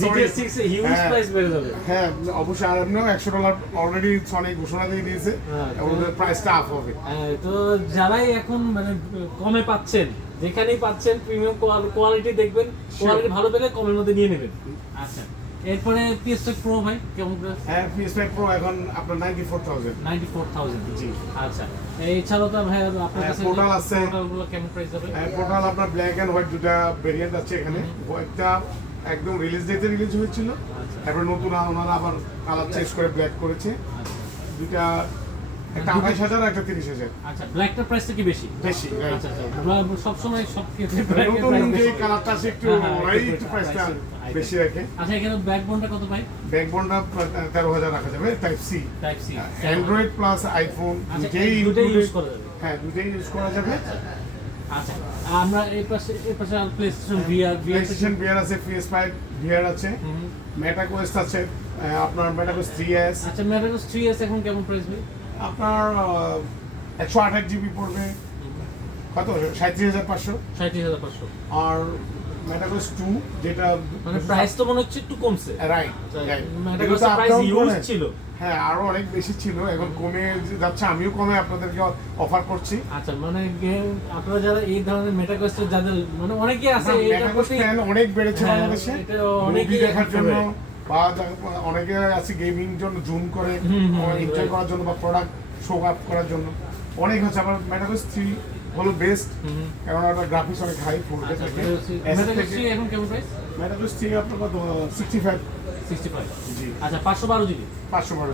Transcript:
GTS 6 huge price বেড়ে যাবে। হ্যাঁ অবশ্যই, আর এমনিও $100 অলরেডি সনি ঘোষণা দিয়ে দিয়েছে, ওদের প্রাইসটা আপ হবে। তো যারাই এখন মানে কমে পাচ্ছেন, যেখানেই পাচ্ছেন প্রিমিয়াম কোয়ালিটি দেখবেন, কোয়ালিটি ভালো পেলে কমের মধ্যে নিয়ে নেবেন। আচ্ছা, এরপরে PS5 Pro ভাই কেমন প্রাইস? হ্যাঁ PS5 Pro এখন আপনার 94,000। জি। আচ্ছা, এছাড়াও তো ভাই আপনার কাছে পোর্টাল আছে, পোর্টালগুলো কেমন প্রাইস যাবে? পোর্টাল আপনার ব্ল্যাক এন্ড হোয়াইট দুটো ভেরিয়েন্ট আছে এখানে। একটা একদম রিলিজ ডেতে রিলিজ হয়েছিল, তারপরে নতুন ওনারা আবার কালার চেঞ্জ করে ব্ল্যাক করেছে। দুটা, একটা 28,000 একটা 30,000। আচ্ছা, ব্ল্যাকটার প্রাইসটা কি বেশি? বেশি। আচ্ছা আচ্ছা, সব সময় সব ক্ষেত্রে ব্ল্যাকের নতুন প্রাইস যে বেশি। কালারটা আছে একটু একটু প্রাইসটা বেশি রাখে। আচ্ছা, এখানে ব্যাকবোনটা কত ভাই? ব্যাকবোনটা 13,000 রাখা যাবে, type C. Android plus iPhone দুটোই ইউজ করা যাবে। হ্যাঁ দুটোই ইউজ করা যাবে। আচ্ছা, আমরা এই পাশে আর প্লেস্টেশন প্লেস্টেশন VR আছে, PS5 VR আছে, মেটা কোয়েস্ট আছে, আপনার মেটা কোয়েস্ট 3S। আচ্ছা, মেটা কোয়েস্ট 3S এখন কেমন প্রাইস ভাই? আপনার 128 জিবি পড়বে কত, 37,500। 37,500। আর মেটা কোয়েস্ট 2 যেটা মানে প্রাইস তো মনে হচ্ছে একটু কমছে। রাইট, মেটা কোয়েস্টের প্রাইস ইউজ ছিল। হ্যাঁ আরো অনেক বেশি ছিল, এখন কমে যাচ্ছে, আমিও কমে আপনাদেরকে অফার করছি। আচ্ছা, মানে আপনারা যারা এই ধরনের মেটা কোয়েস্টের যাদের মানে অনেকেই আছে, মেটা কোয়েস্ট ফ্যান অনেক বেড়েছে বাংলাদেশে, এটা অনেকেই মুভি দেখার জন্য, বা অনেকে আছে গেমিং জন্য জুম করে এনজয় করার জন্য, বা প্রোডাক্ট শো আপ করার জন্য অনেক হচ্ছে। আবার মেটা কোয়েস্ট 3 হলো বেস্ট, কারণ ওটা গ্রাফিক্স অনেক হাই ফুলবে থাকে। মেটা কোয়েস্ট এখন কেমন প্রাইস? মেটা কোয়েস্ট 3 আপনার কত, 65। জি। আচ্ছা, 512 জিবি। 512